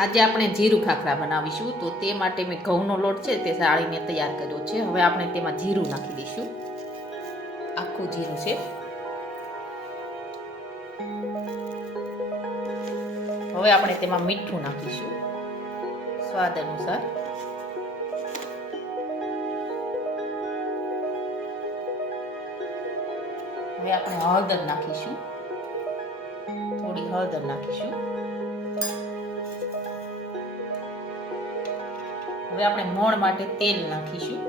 આજે આપણે જીરું ખાખરા બનાવીશું. તો તે માટે મેં ઘઉંનો લોટ છે તે ચાળીને તૈયાર કર્યો છે. હવે આપણે તેમાં જીરું નાખી દઈશું. આખું જીરું છે. હવે આપણે તેમાં મીઠું નાખીશું સ્વાદ અનુસાર. હવે આપણે હળદર નાખીશું, થોડી હળદર નાખીશું. હવે આપણે મોણ માટે તેલ નાખીશું.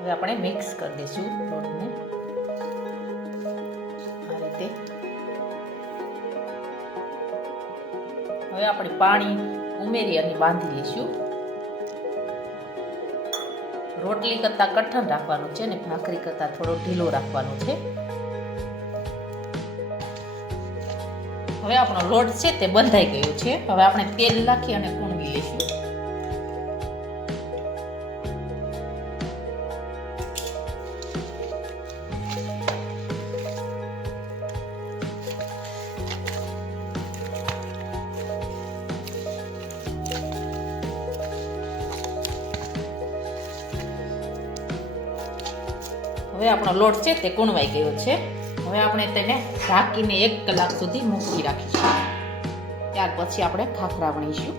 હવે આપણે મિક્સ કરી દઈશું લોટને આ રીતે. હવે આપણે પાણી ઉમેરી અને બાંધી લઈશું. રોટલી કરતાં કઠણ રાખવાનું છે અને ભાખરી કરતાં થોડો ઢીલો રાખવાનો છે. હવે આપણો લોટ છે તે બંધાઈ ગયો છે. હવે આપણે તેલ નાખી અને કૂણવી લઈશું. હવે આપણો લોટ છે તે કૂણવાઈ ગયો છે. હવે આપણે તેને ઢાંકીને 1 કલાક સુધી મૂકી રાખીશું. ત્યાર પછી આપણે ખાખરા વણીશું.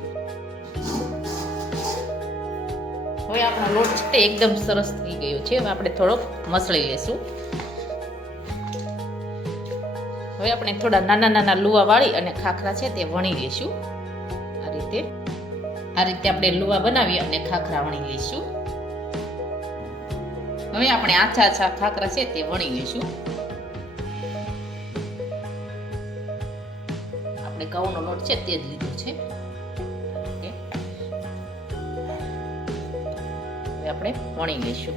હવે આપણો લોટ છે તે એકદમ સરસ થઈ ગયો છે. હવે આપણે થોડોક મસળી લઈશું. હવે આપણે થોડા નાના નાના લુવા વાળી અને ખાખરા છે તે વણી લઈશું. આ રીતે આપણે લુવા બનાવી અને ખાખરા વણી લઈશું. હવે આપણે આછા આછા ખાખરા છે તે વણી લઈશું. આપણે ઘઉંનો લોટ છે તે જ લીધો છે. હવે આપણે વણી લઈશું.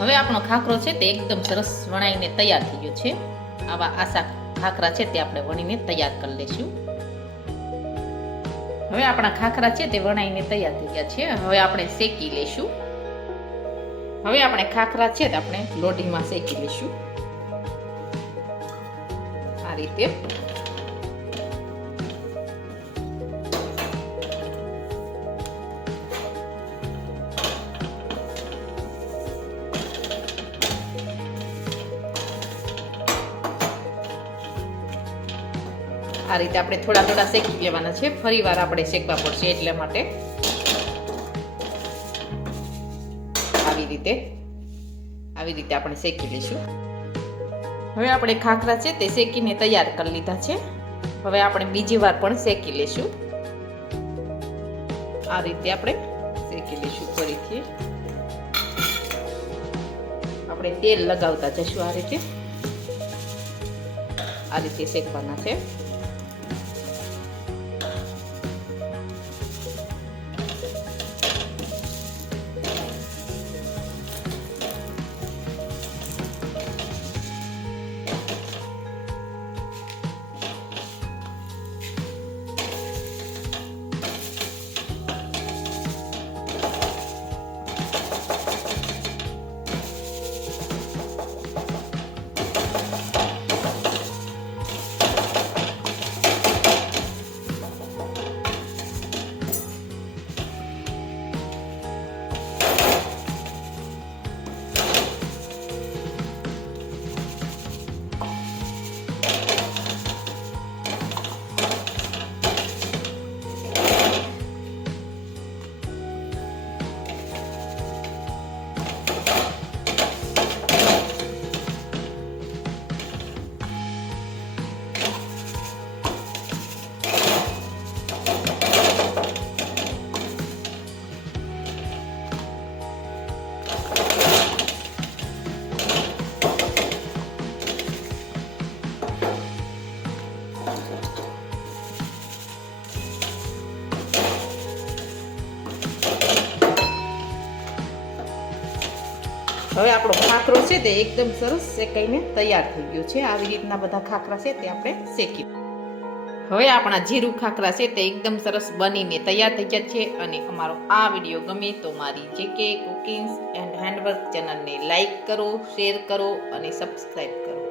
હવે આપણો ખાખરો છે તે એકદમ સરસ વણાઈને તૈયાર થઈ ગયો છે. આવા આછા ખાખરા છે તે આપણે વણીને તૈયાર કરી લઈશું. હવે આપણા ખાખરા છે તે વણાઈને તૈયાર થઈ ગયા છે. હવે આપણે શેકી લઈશું. હવે આપણે ખાખરા છે તે આપણે લોઢીમાં શેકી લઈશું આ રીતે. આ રીતે આપણે થોડા થોડા શેકી લેવાના છે. ફરી વાર આપણે શેકવા પડશે એટલા માટે આવી રીતે આપણે શેકી લઈશું. હવે આપણે ખાખરા છે તે શેકીને તૈયાર કરી લીધા છે. હવે આપણે બીજી વાર પણ શેકી લઈશું. આ રીતે આપણે શેકી લઈશું. ફરીથી આપણે તેલ લગાવતા જશું. આ રીતે શેકવાના છે. હવે આપણો ખાખરો છે તે એકદમ સરસ શેકાઈને તૈયાર થઈ ગયો છે. આવી રીતના બધા ખાખરા છે તે આપણે શેકી. હવે આપણા જીરું ખાખરા છે તે એકદમ સરસ બનીને તૈયાર થઈ ગયા છે. અને અમારો આ વિડીયો ગમે તો મારી JK કુકિંગ્સ એન્ડ હેન્ડવર્ક ચેનલને લાઈક કરો, શેર કરો અને સબસ્ક્રાઈબ કરો.